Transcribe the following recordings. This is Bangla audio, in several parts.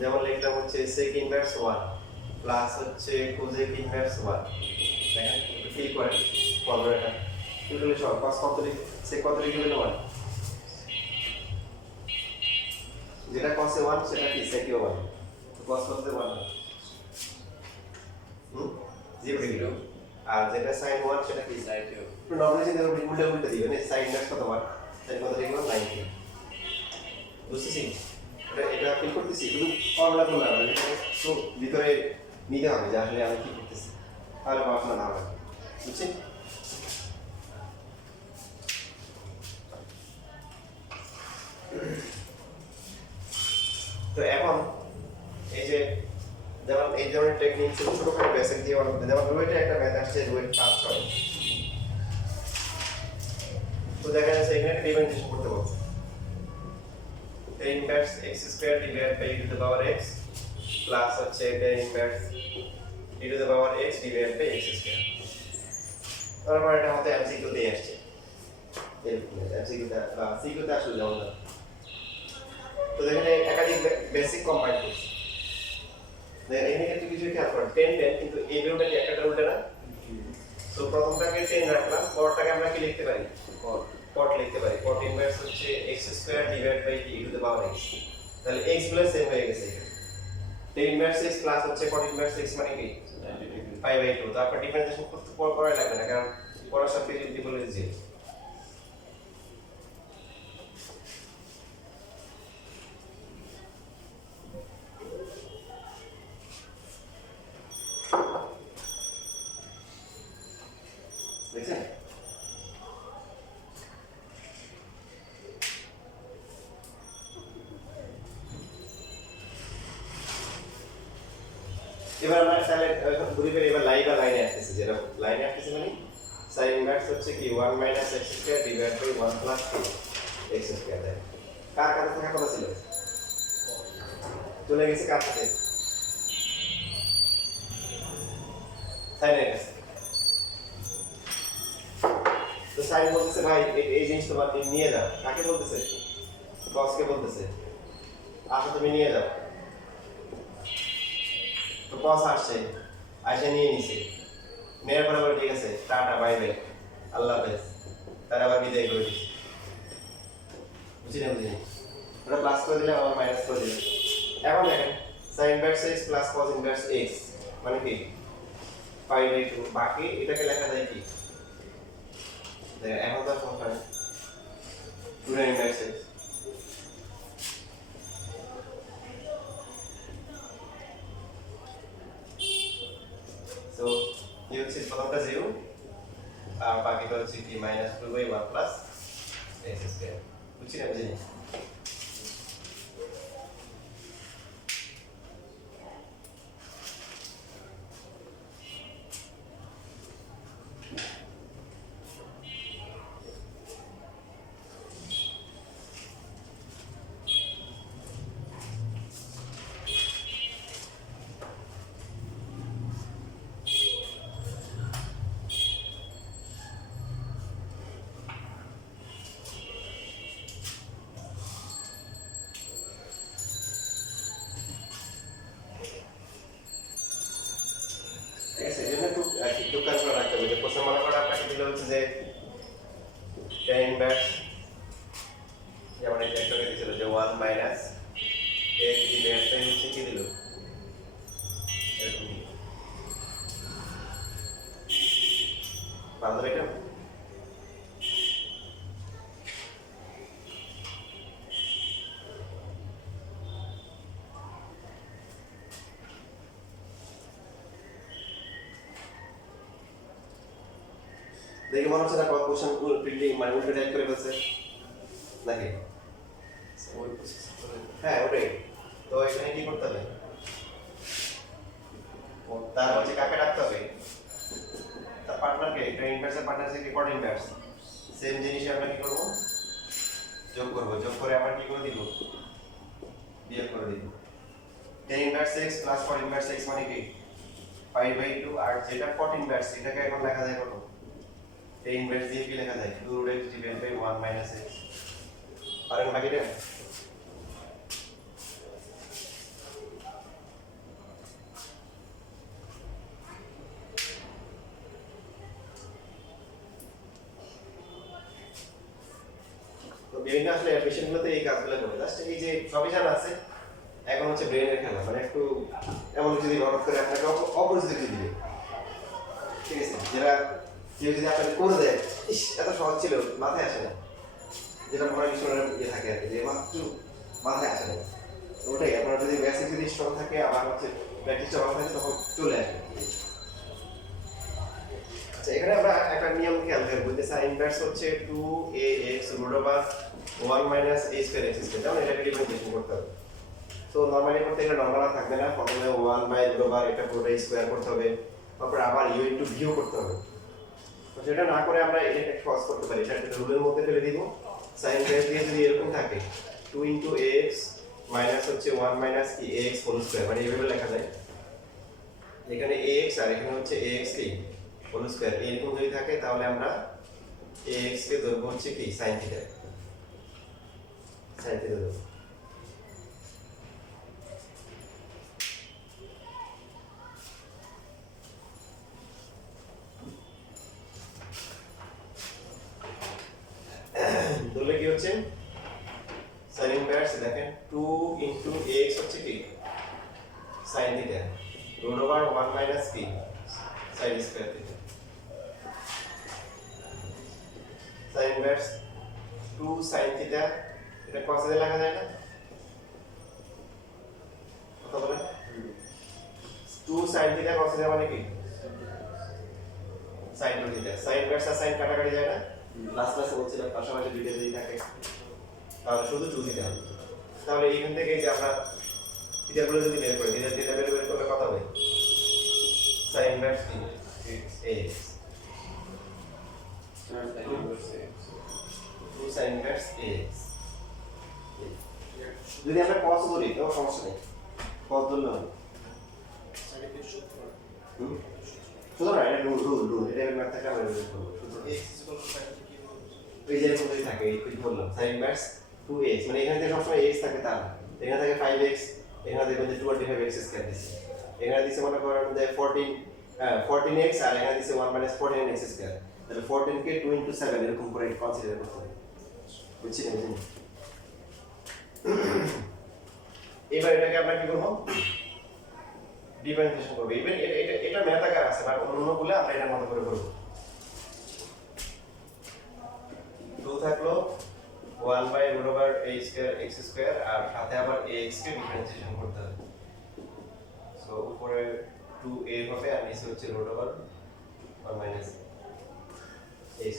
যেমন লিখলাম হচ্ছে sec ইনভার্স 1 প্লাস হচ্ছে cosec ইনভার্স 1। দেখেন একটু ফিল করেন ফর্মুলাটা টোটালি সব cos কত লিখে sec কত লিখে দিল 1, যেটা cos এ 1 সেটা কি sec এ 1, তো cos কত দিয়ে 1 0 ডিগ্রি, আর যেটা sin 1 সেটা কি sin 2। তো নরমালি যেটা উল্টা উল্টা দিবেন sin ইনভার্স কত 1, sin কত লিখলাম 90। বুঝতেছি এটা ফিল করতেছি, শুধু ফর্মুলা করলাম না, এটা তো ভিতরে নিতে হবে যে আসলে আমি কি করতেছি, তাহলে পড়াশোনা না হবে। বুঝছেন? তো এখন এই যে যেমন এই ধরনের টেকনিক ছোট ছোট করে বেসিক দিয়ে অনেক, যেমন রুয়েটে একটা ম্যাথ আসছে রুয়েট 5-6, তো দেখা যাচ্ছে এখানে ডিফারেন্সিয়েশন করতে বলছে tan inverse x square divide by e to the power x plus হচ্ছে tan inverse e to the power x divide by x square. তারপর এটা আমাদের এমসিকিউ দিয়ে আসছে, এমসিকিউটা বা সিকিউটা আসলে যেমন না। তো দেখেন একাধিক বেসিক কম্বাইন করছে, দেখেন এখানে একটু কিছু খেয়াল করেন 10 কিন্তু এই বিরোধটা কি একটা উল্টা না, সো প্রথমটাকে 10 রাখলাম, পরটাকে আমরা কি লিখতে পারি cot লিখতে পারি, cot ইনভার্স হচ্ছে x square divide by e to the power x, তাহলে x গুলো সেম হয়ে গেছে এখানে, tan ইনভার্স x প্লাস হচ্ছে cot ইনভার্স x মানে কি 5/2, তারপর ডিফারেন্সিয়েশন করতে করা লাগবে না কারণ পড়ার সব কিছু যদি বলে দিয়েছি। দেখছেন এবার আমরা তাহলে এখন ঘুরে ফিরে এবার লাইনে আসতেছে, যেটা লাইনে আসতেছে মানে sin ইনভার্স হচ্ছে কি 1 minus x square divide by 1 plus 2 x square. দেয় কার কাছে থাকা কথা ছিল, চলে গেছে কার কাছে, sin এর কাছে। তো sin বলতেছে ভাই এই জিনিস তোমার নিয়ে যাও, কাকে বলতেছে cos কে বলতেছে, আসো তুমি নিয়ে যাও, তো cos আসছে আইসা নিয়ে নিছে, নেয়ার পরে বলে ঠিক আছে টাটা বাই বাই আল্লাহ হাফেজ, তারা আবার বিদায় করে দিচ্ছে। বুঝিনি ওটা প্লাস করে দিলে আবার মাইনাস করে দিলে। এখন দেখেন sin inverse x plus cos inverse x মানে কি 5/2, বাকি এটাকে লেখা যায় কি দেখেন এখন তো সংখ্যা নেই 2 ইনভার্স x, সো এই হচ্ছে প্রথমটা 0 আর বাকিটা হচ্ছে কি -2/1 প্লাস x স্কয়ার। বুঝিনি ঠিক আছে, এজন্য একটু কাজ করে রাখতে হবে যে প্রশ্ন মনে করা আপনাকে দিলে হচ্ছে যে tan ইনভার্স, যেমন এটা একটা দিছিল যে 1 মাইনাস x ডিভাইড বাই হচ্ছে কি দিল এরকম বান্ধব এটা। দেখে মনে হচ্ছে না কোশ্চেন প্রিন্টিং মানে উল্টো টাইপ করে ফেলছে নাকি, হ্যাঁ ওটাই। তো এখানে কি করতে হবে, তার হচ্ছে কাকে রাখতে হবে, তার পার্টনারকে, এটা ইনভার্সের পার্টনারকে কি কট ইনভার্স, সেম জিনিসই আমরা কি করব যোগ করব, যোগ করে আবার কি করে দিব বিয়োগ করে দিব। tan inverse x plus cot inverse x মানে কি 5/2, আর যেটা cot ইনভার্স এটাকে এখন লেখা যায় কত, tan ইনভার্স দিয়ে কি লেখা যায় 2 x divide by 1 minus x, আর বাকিটা বিভিন্ন আসলে অ্যাপ্লিকেশনগুলোতে এই কাজগুলো করে জাস্ট এই যে সবই জানা আছে এখন হচ্ছে ব্রেনের খেলা মানে একটু এমন যদি হঠাৎ করে আপনাকে অপরিচিত কিছু দিবে ঠিক আছে যেটা কেউ যদি আপনাকে করে দেয় ইস এত সহজ ছিল মাথায় আসে না যেটা মনে হয় ইয়ে থাকে আর কি যে মাত্র মাথায় আসে না তো ওটাই আপনার যদি বেসিক যদি স্ট্রং থাকে আবার হচ্ছে প্র্যাকটিসটা ভালো থাকে তখন চলে আসে আচ্ছা এখানে আমরা একটা নিয়ম খেয়াল করব যে sin ইনভার্স হচ্ছে 2ax √1 - a² x স্কয়ার যেমন এটাকে ডিফারেন্সিয়েশন করতে হবে তো নরমালি করতে গেলে নরমাল থাকবে না প্রথমে 1 এটা পুরোটা স্কয়ার করতে হবে তারপর আবার u ইনটু v করতে হবে তো সেটা না করে আমরা এটা একটা সহজ করতে পারি এটা একটা রুলের মধ্যে ফেলে দিব sin ইনভার্স দিয়ে যদি এরকম থাকে 2 ax মাইনাস হচ্ছে 1 - ax হোল স্কয়ার মানে এইভাবে লেখা যায় এখানে ax আর এখানে হচ্ছে ax কি হোল স্কয়ার এরকম যদি থাকে তাহলে আমরা ax কে ধরবো হচ্ছে কি sin থিটা ধরবো ধরলে কি হচ্ছে sin ইনভার্স দেখেন 2 ax হচ্ছে কি sin থিটা √1 - কি sin square theta sin inverse 2 sin theta এটা cos দিয়ে লেখা যায় না কথা বলেন 2 sin থিটা cos থিটা মানে কি sin 2 থিটা sin ইনভার্স আর sin কাটাকাটি যায় না লাস্ট ক্লাসে বলছিলাম পাশাপাশি দুইটা যদি থাকে তাহলে শুধু 2 থিটা তাহলে এইখান থেকে যে আমরা থিটাগুলো যদি বের করি থিটা বের করলে কত হবে sin ইনভার্স কি ax 2 sin ইনভার্স ax যদি আমরা cos ধরি তো সমস্যা নেই cos ধরলে হবে শুধু না এটা রুল এটা ম্যাথ থেকে আমরা রুল করব শুধু x এই যে এরকম যদি থাকে এই বললাম sin ইনভার্স 2x মানে এখানে যে সবসময় x থাকে তা না এখানে থাকে 5x এখানে দেখবেন যে 25x স্কয়ার দিছে এখানে দিছে মনে করেন যে 14x আর এখানে দিছে 1 - 14x স্কয়ার তাহলে 14 কে 2 * 7 এরকম করে কনসিডার করতে হবে বুঝছেন এবার এটাকে আমরা কি করব ডিফারেন্সিয়েশন করব ইভেন এটা ম্যাথ আকার আছে আর অন্যগুলো আমরা এটার মতো করে করব 2 থাকলো 1/√a² x² আর সাথে আবার ax কে ডিফারেন্সিয়েশন করতে হবে সো উপরে 2a হবে আর নিচে হচ্ছে √1 - a² x²।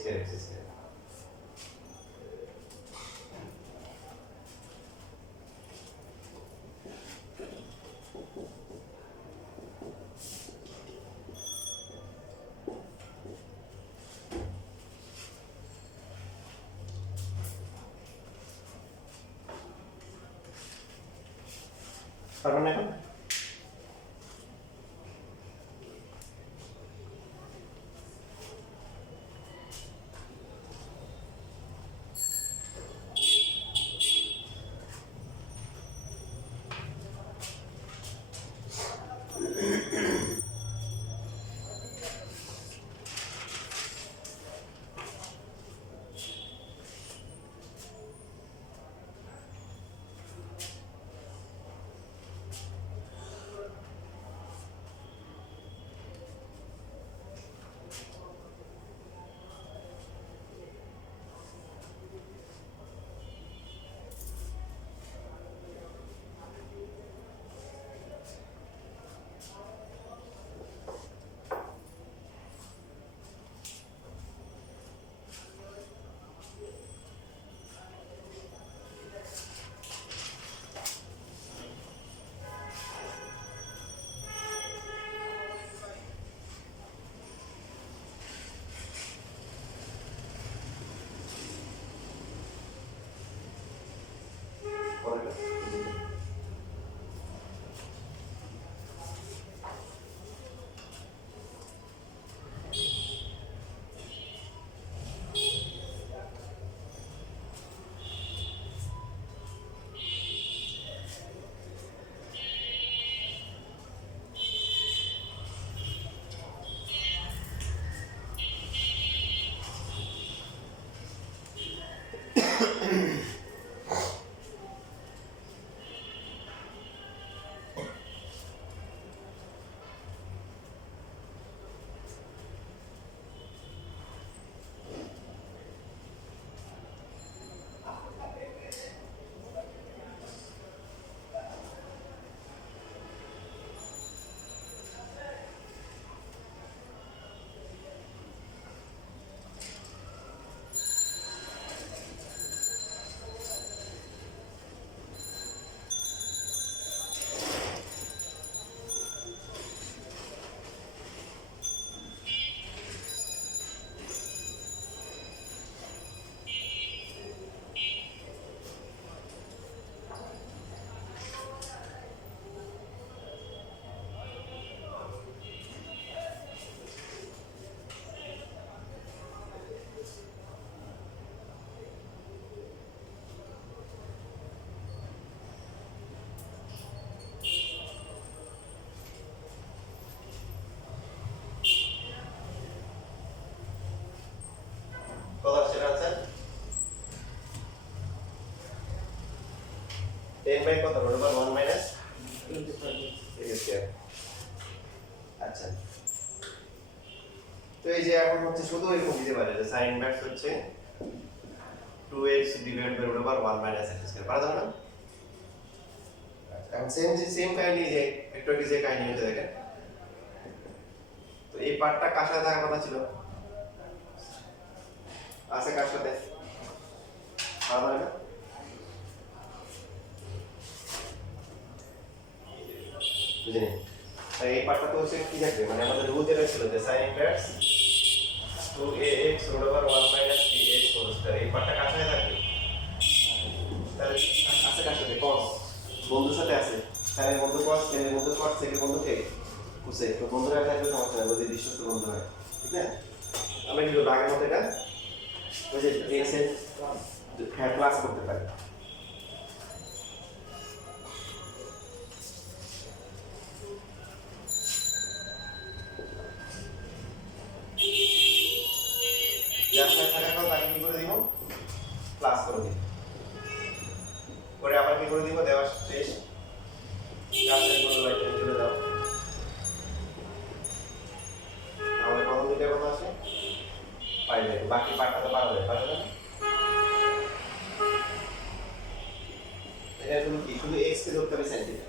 পারবেন না এখন 10 বাই কত root over 1 minus x square. আচ্ছা, তো এই যে এখন হচ্ছে শুধু এরকম দিতে পারে যে sin ইনভার্স হচ্ছে 2x divide by root over 1 minus x square, পারা যাবে না? এখন সেম কাহিনী যে একটু আগে যে কাহিনী হতে দেখেন, তো এই পার্টটা কার সাথে থাকার কথা ছিল? আছে কার সাথে? পারা যাবে না? বুঝিনি। তাই এই পার্টটা তো হচ্ছে কি থাকবে, মানে আমাদের রুল যেটা ছিল যে sin inverse 2ax root over 1 minus 3x whole square, এই পার্টটা কার সাথে থাকবে? তাহলে আছে কার সাথে? cos বন্ধুর সাথে আছে, তাহলে বন্ধু cos, এর বন্ধু cos, এর বন্ধু কে cosec, তো বন্ধুরা থাকলে সমস্যা নেই যদি বিশ্বস্ত বন্ধু হয়, ঠিক আছে? আমরা কি করব আগের মতো এটা ওই যে x এর প্লাস করতে পারি। যার সাথে থাকার কথা তাকে কি করে দিব? প্লাস করে দিব, পরে আবার কি করে দিব? দেওয়ার শেষ কাজের কোনো লাইন চলে দাও, তাহলে প্রথম দুইটা কথা আসে পাইলে বাকি পার্টটা তো পাওয়া যায়, পারবে না? এটা শুধু কি, শুধু x কে ধরতে হবে sin থিটা।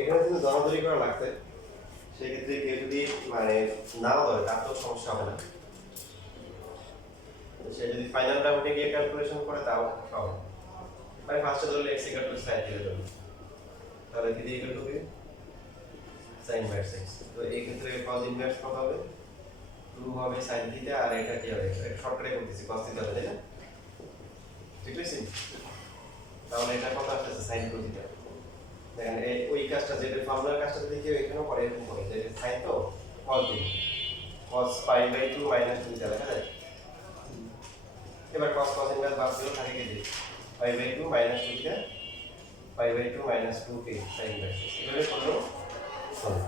এখানে কিন্তু দরাদরি করা লাগছে, সেক্ষেত্রে কেউ যদি মানে নাও ধরে তার তো সমস্যা হবে না, সে যদি ফাইনাল রাউন্ডে গিয়ে ক্যালকুলেশন করে তাও হবে। মানে ফার্স্টে ধরলে x equal to sin theta ধরবে, তাহলে থিটা ইকুয়াল টু কি sin ইনভার্স x, তো এই ক্ষেত্রে cos ইনভার্স কত হবে? 2 হবে sin থিটা, আর এটা কি হবে? এটা শর্টকাটে করতেছি cos থিটা হবে, তাই না? ঠিক আছে, তাহলে এটা কত আসছে? sin 2 theta. দেখেন এই ওই কাজটা যেটা ফর্মুলার কাজটা যদি কেউ এখানেও করে এরকম করে যে sin তো cos দিন cos pi by 2 minus 2 theta লেখা যায়। এবার cos ইনভার্স বাদ দিলে থাকে কি যে pi by 2 minus 2 theta, pi by 2 minus 2 কে sin ইনভার্স, এভাবে করলেও চলে।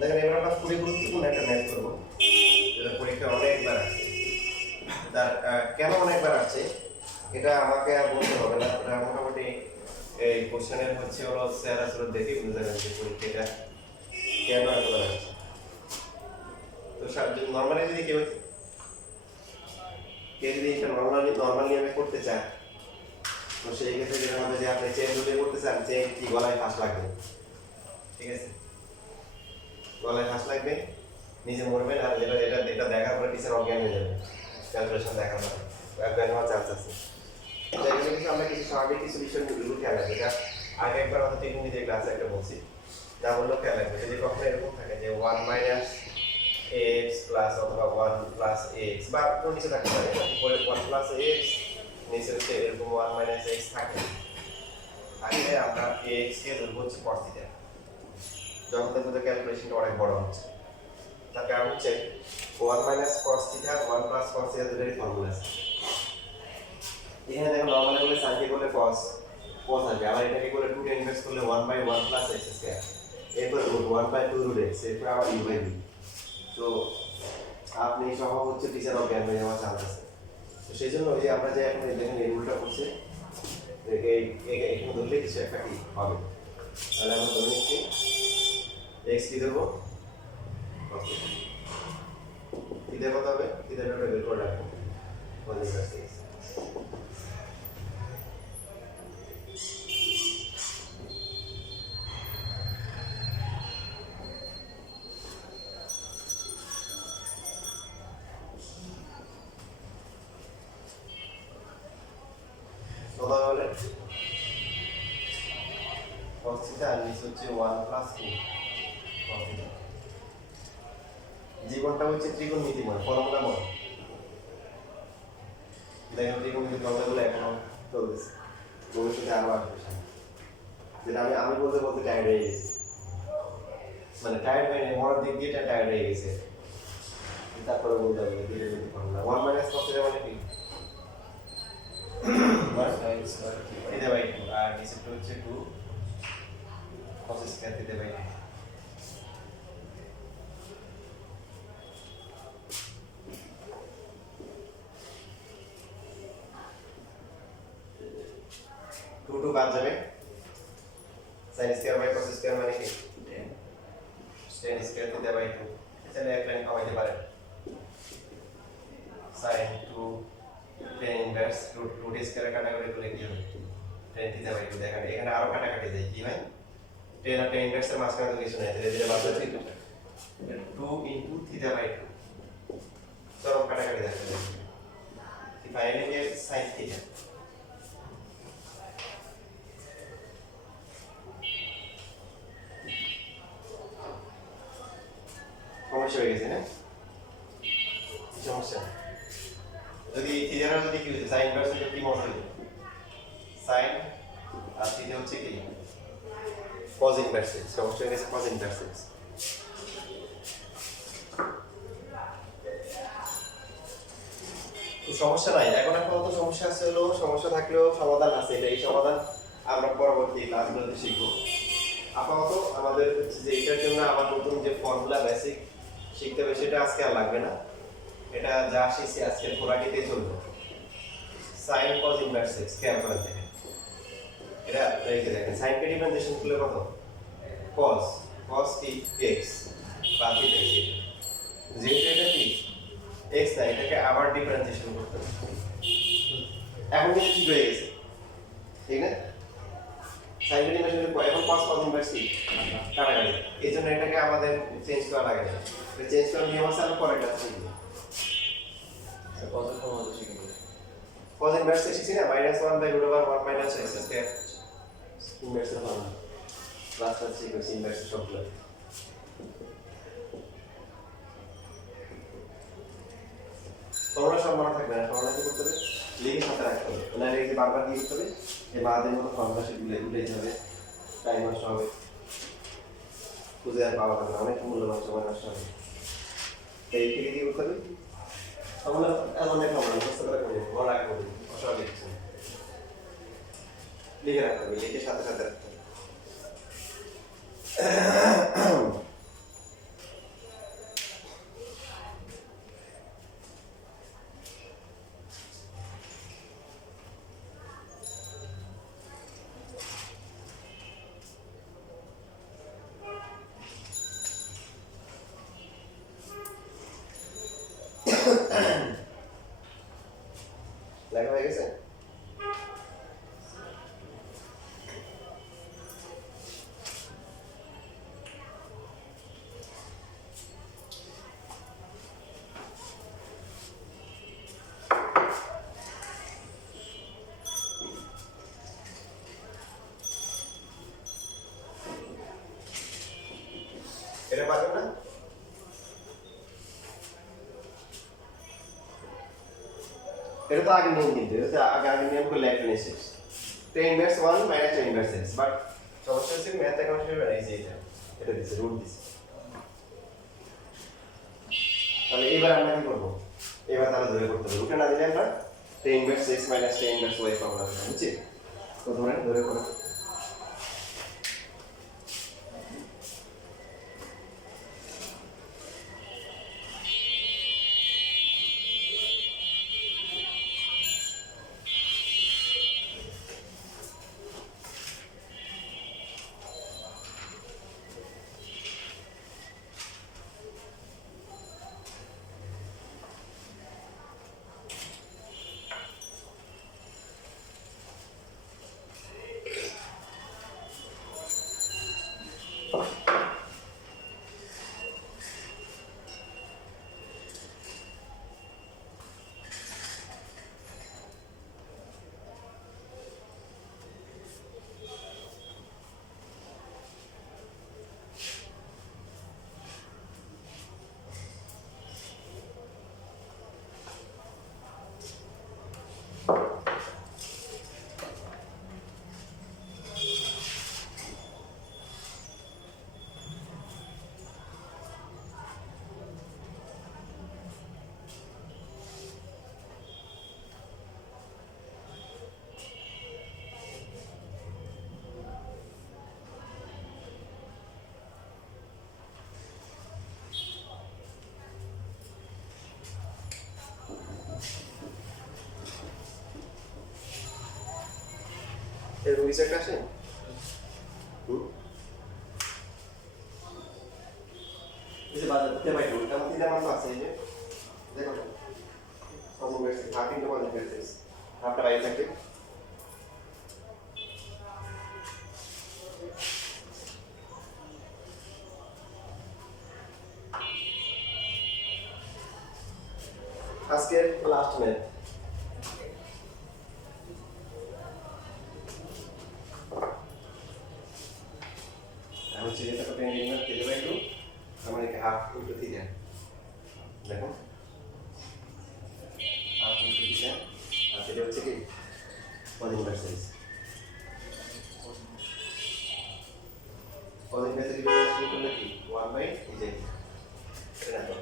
দেখেন এবার আমরা খুবই গুরুত্বপূর্ণ একটা ম্যাথ করবো, যেটা পরীক্ষা অনেকবার আসছে। তার কেন অনেকবার আসছে এটা আমাকে আর বলতে হবে না, এটা মোটামুটি এই কোশ্চেনের হচ্ছে হলো স্যার আসলে দেখে বুঝে যাবেন যে পরীক্ষাটা কেন এতবার আসছে। তো নর্মালি যদি কেউ কেউ যদি এটা নর্মাল নিয়মে করতে চায় তো সেই ক্ষেত্রে যেটা হবে যে আপনি চেন রুলে করতে চান চেন কি গলায় ফাঁস লাগবে, ঠিক আছে, গলায় ফাঁস লাগবে, নিচে মরবেন, আর যেটা এটা এটা দেখার পরে পিছনে অজ্ঞান হয়ে যাবে, ক্যালকুলেশন দেখার পরে অজ্ঞান হওয়ার চান্স আছে। এখানে কিন্তু আমরা কিছু স্বাভাবিক কিছু বিষয় গুলো খেয়াল রাখবো, যা আগে একবার আমাদের টেকনিক ক্লাসে একটা বলছি, যা বললো খেয়াল রাখবে, যদি কখনো এরকম থাকে যে 1 মাইনাস এক্স প্লাস অথবা 1 প্লাস এক্স বা কোনো কিছু থাকতে পারে, উপরে 1 প্লাস এক্স নিচে হচ্ছে এরকম 1 মাইনাস এক্স থাকে, তাহলে আমরা এক্স কে ধরবো হচ্ছে cos থিটা, যখন দেখবো যে ক্যালকুলেশনটা অনেক বড় হচ্ছে, তার কারণ হচ্ছে 1 minus cos theta 1 plus cos theta দুটোরই ফর্মুলা আছে। এখানে দেখো নরমালি বলে sin কে বলে cos cos আসবে, আবার এটাকে বলে 2 কে ইনভার্স করলে 1 বাই 1 প্লাস x স্কয়ার, এরপর 1 বাই 2 রুট x, এরপর আবার u বাই v। তো আপনি সহ হচ্ছে টিচার অজ্ঞান হয়ে যাওয়ার চান্স আছে। তো সেই জন্য ওই যে আমরা যে এখন দেখেন এই রুলটা করছে এখানে ধরলে কিছু একটা কি হবে, তাহলে আমরা ধরে নিচ্ছি x কি দেবো cos থিটা, কি দেবো তবে কি দেবো এটা বের করে রাখবো cos ইনভার্স x। কথা বলে cos থিটা আর নিচে হচ্ছে 1 প্লাস 2 cos থিটা। জীবনটা হচ্ছে ত্রিকোণমিতিময় ফর্মুলাময়, দেখেন ত্রিকোণমিতি ফর্মুলাগুলো এখনো চলতেছে, ভবিষ্যতে আরো আসবে, যেটা আমি বলতে বলতে টায়ার্ড হয়ে গেছি, মানে টায়ার্ড হয়ে মরার দিক দিয়ে টায়ার্ড হয়ে গেছে, তারপরে বলতে হবে ত্রিকোণমিতি ফর্মুলা 1 মাইনাস cos থিটা মানে কি থিটা বাই 2 আর নিচেরটা হচ্ছে 2 cos square theta by 2। Two two বাদ যাবে, sin square by cos square মানে কি 10 স্কয়ার থিটা বাই 2, তাহলে এক লাইন কমাইতে পারেন sin 2 tan inverse root square কাটাকাটি করলে কি হবে tan থিটা বাই 2। দেখেন এখানে আরো কাটাকাটি যায়, কি হয় tan আর tan ইনভার্সের মাঝখানে তো কিছু নাই, ধীরে ধীরে বাদ যাচ্ছে 2 ইনটু থিটা বাই 2, চরম কাটাকাটি দেখা যায়, ফাইনালি পেয়ে যাচ্ছে sin থিটা। সমস্যা হয়ে গেছে না, সমস্যা যদি থিটাটা যদি কি হচ্ছে sin ইনভার্স হলে কি মনে হবে sin আর থিটা হচ্ছে কি cos ইনভার্স, সমস্যা হয়ে গেছে cos ইনভার্স। তো সমস্যা নাই, এখন আপাতত সমস্যা আছে হলো, সমস্যা থাকলেও সমাধান আছে, এই সমাধান আমরা পরবর্তী ক্লাসগুলোতে শিখবো। আপাতত আমাদের হচ্ছে যে এটার জন্য আবার নতুন যে ফর্মুলা বেসিক শিখতে হবে সেটা আজকে আর লাগবে না, এটা যা শিখছি আজকে ঘোরাটিতেই চলবে। sin cos ইনভার্স x খেয়াল করে দেখেন, এটা রেখে দেখেন sin কে ডিফারেন্সিয়েশন করলে কত cos cos কি x বা থিটা, যেহেতু এটা কি x না, এটাকে আবার ডিফারেন্সিয়েশন করতে হবে, এখন কিন্তু ঠিক হয়ে গেছে, ঠিক না, sin কে ডিফারেন্সিয়েশন করে এখন cos ইনভার্স কি কাটাকাটি, এইজন্য এটাকে আমাদের চেঞ্জ করা লাগে না, এটা চেঞ্জ করার নিয়ম আছে, আমি পরে ক্লাসে শিখব। cos ইনভার্স শিখছি না -1/√1 - x স্কয়ার ইনভার্সের ফর্মুলা, ক্লাসটা শিখেছি ইনভার্সের সবগুলো। তোমরা সব মনে থাকবে না, তোমরা কি করতে হবে লিখে সাথে রাখতে হবে, না লিখে বারবার কি করতে হবে এই বাদের মতো ফর্মুলা সেগুলো উঠে যাবে, টাইম নষ্ট হবে, খুঁজে আর পাওয়া যাবে না, অনেক মূল্যবান সময় নষ্ট হবে। এই থেকে কি করতে হবে আমরা অনেক ফর্মুলা মুখস্থ করে করবো, মনে রাখবো, অসুবিধা কিছু নেই, লিখে রাখতে হবে, লিখে সাথে সাথে রাখতে হবে। এটা পারবেন না? এটা তো আগে নিয়ম, কিন্তু এটা আগে নিয়ম করলে একটা নিয়ে শেষ। tan inverse 1 minus tan inverse x, but সমস্যা হচ্ছে ম্যাথ অ্যাকাউন্ট হিসেবে এই যে এটা দিছে রুট দিছে। তাহলে এবার আমরা কি করব? এবার তাহলে ধরে করতে হবে, রুটে না দিলে আমরা tan inverse x minus tan inverse y formula পাবো, বুঝছি? তো ধরে করো। এরকম কিছু একটা আসে? এই যে বাজার দিতে পারি, ওটা আমার দিতে আমার আছে, এই যে দেখো কত বেশি হাফ ইনটু কত বেশি হাফটা বাইরে থাকে। আজকের লাস্ট ম্যাথ, আমি যেটা করতে নিয়ে না দিতে পারি তো আমার একে হাফ ইনটু থিটা, দেখো হাফ ইনটু থিটা, আর সেটা হচ্ছে কি cos inverse x. Cos inverse x শুরু করলে কি 1 বাই এই যে এটা দেখো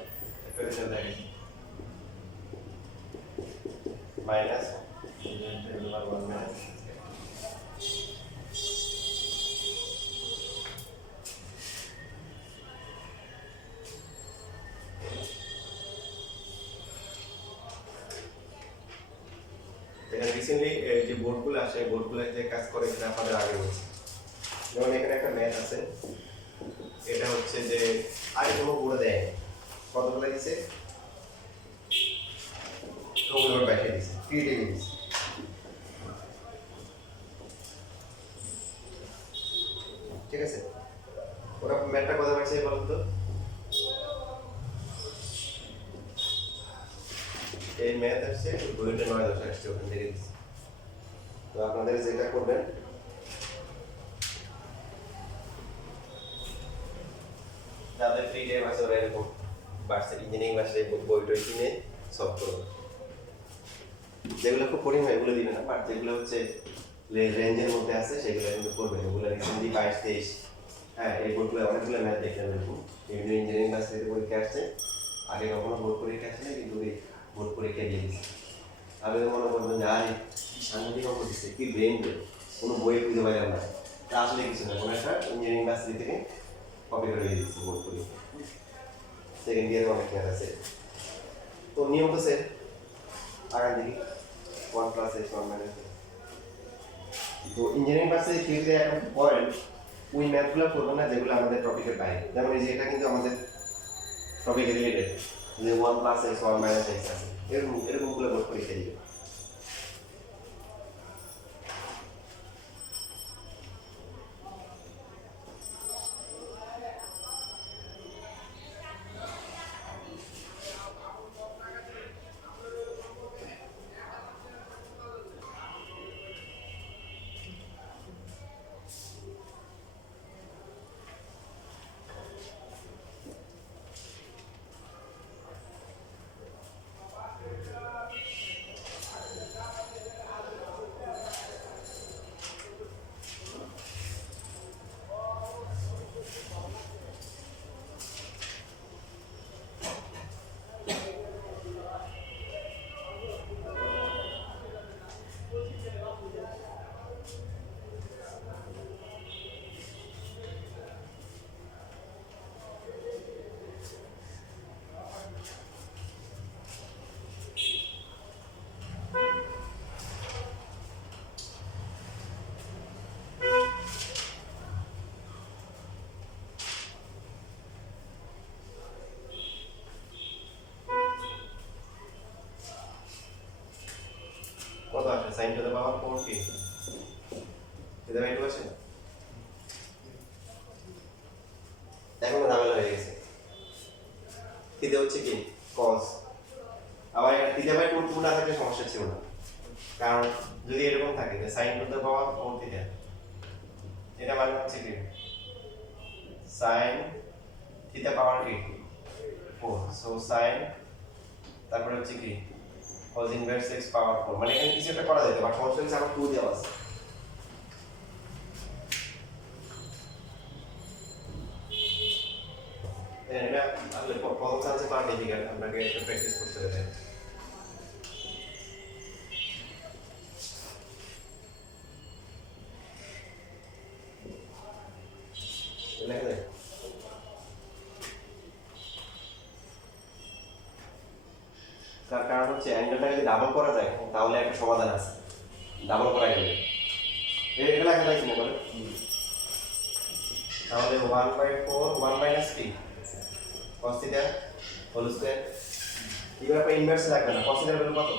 একটা রেজাল্ট থাকে মাইনাস 1 মাইনাস। এখানে রিসেন্টলি যে বোর্ডগুলো আসে, বোর্ডগুলো যে কাজ করে সেটা আপনাদের আগে বলছি। যেমন এখানে একটা ম্যাথ আছে, এটা হচ্ছে যে আগে কোনো বোর্ডে দেয় কতগুলো দিছে, ওগুলো বাইরে দিছে, ক্রিয়েটিভ দিছে, ঠিক আছে? ওরা ম্যাথটা কথা পাইছে বলুন তো? এই ম্যাথ আসছে বইটা 9 10 আসছে, ওখান থেকে দিছে। তো আপনাদের যেটা করবেন, যাদের ফ্রি টাইম আছে ওরা এরকম ভার্সিটি ইঞ্জিনিয়ারিং ভার্সিটি বইটা কিনে সলভ করবে। যেগুলো খুব কঠিন হয় এগুলো দিবে না, বাট যেগুলো হচ্ছে রেঞ্জের মধ্যে আছে সেগুলো কিন্তু করবেন। ওগুলো রিসেন্টলি 22 23, হ্যাঁ এই বোর্ডগুলো অনেকগুলো ম্যাথ দেখলাম এরকম বিভিন্ন ইঞ্জিনিয়ারিং ভার্সিটিতে পরীক্ষা আসছে, আগে কখনো বোর্ড পরীক্ষা আসছে না, কিন্তু এই বোর্ড পরীক্ষা দিয়ে দিচ্ছে। আগে মনে করবেন যে আরে সাংঘাতিক অঙ্ক দিচ্ছে, কি ব্রেন, কোনো বই খুঁজে পাইলাম না, তা আসলে কিছু না, কোনো একটা ইঞ্জিনিয়ারিং ভার্সিটি থেকে কপি করে দিয়ে দিচ্ছে বোর্ড পরীক্ষা। সেকেন্ড ইয়ারে অনেক ম্যাথ আছে, তো নিয়ম তো সেম আগার দিকে 1 প্লাস x 1 মাইনাস। তো ইঞ্জিনিয়ারিং ভার্সিটি ফিল্ডে এখন পড়েন ওই ম্যাথগুলো করবো না যেগুলো আমাদের টপিকের বাইরে। যেমন এই যে এটা কিন্তু আমাদের টপিকে রিলেটেড, যে 1 প্লাস x 1 মাইনাস x আছে, এরকমগুলো বোর্ড পরীক্ষা দিবে। sin টু দ্য পাওয়ার 4 কি থিটা বাই 2 আছে এখন ঝামেলা হয়ে গেছে থিটা হচ্ছে কি cos আবার এটা থিটা বাই 2 না থাকলে সমস্যা ছিল না কারণ যদি এরকম থাকে যে sin two the power 4 theta এটা মানে হচ্ছে কি sin থিটা পাওয়ার কি 4 সো sin তারপরে হচ্ছে কি cos ইনভার্স x পাওয়ার 4 মানে এখানে কিছু একটা করা যেত বাট সমস্যা হচ্ছে আমার 2 দেওয়া আছে এটা আসলে প্রথম চান্সে পাওয়া ডিফিকাল্ট আপনাকে একটু প্র্যাকটিস করতে হবে লেখা যায় তার কারণ হচ্ছে অ্যাঙ্গেলটা যদি ডাবল করা যায় তাহলে একটা সমাধান আছে ডাবল করা গেলে এটা লেখা যায় কিনা বলে তাহলে 1/4 1 মাইনাস কি cos থিটা হোল স্কয়ার এবার আপনি ইনভার্স রাখবেন না cos থিটার ভ্যালু কত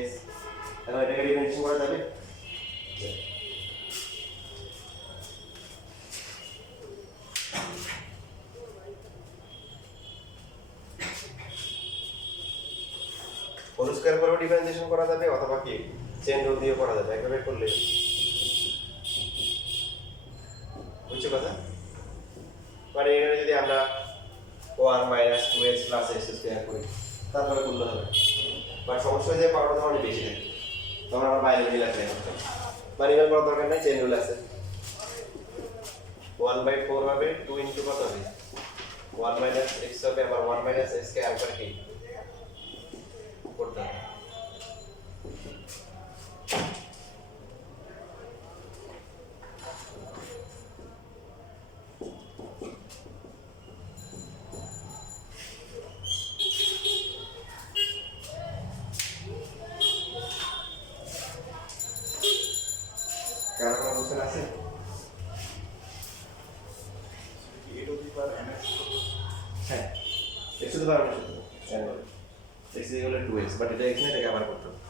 x তাহলে এটাকে ডিফারেন্সিয়েশন করা যাবে হোল স্কয়ার করে ডিফারেন্সিয়েশন করা যাবে অথবা কি চেন রুল দিয়ে করা যাবে একভাবে করলে বুঝছো কথা মানে এখানে যদি আমরা 1 minus 2x plus x square করি তারপরে করলে হবে বাট সমস্যা হয়ে যায় পাওয়ারটা অনেক বেশি থাকে তখন আমরা বাইরে নিয়ে লাগবে মানে এবার করার দরকার নাই চেন রুল আছে 1/4 হবে 2 ইনটু কত হবে 1 মাইনাস x হবে আবার 1 মাইনাস x কে আবার কি করতে হবে কার কোন কোশ্চেন আছে a to the power ns হ্যাঁ x two the power x equal to 2x but এটা এখানে এটাকে আবার করতে হবে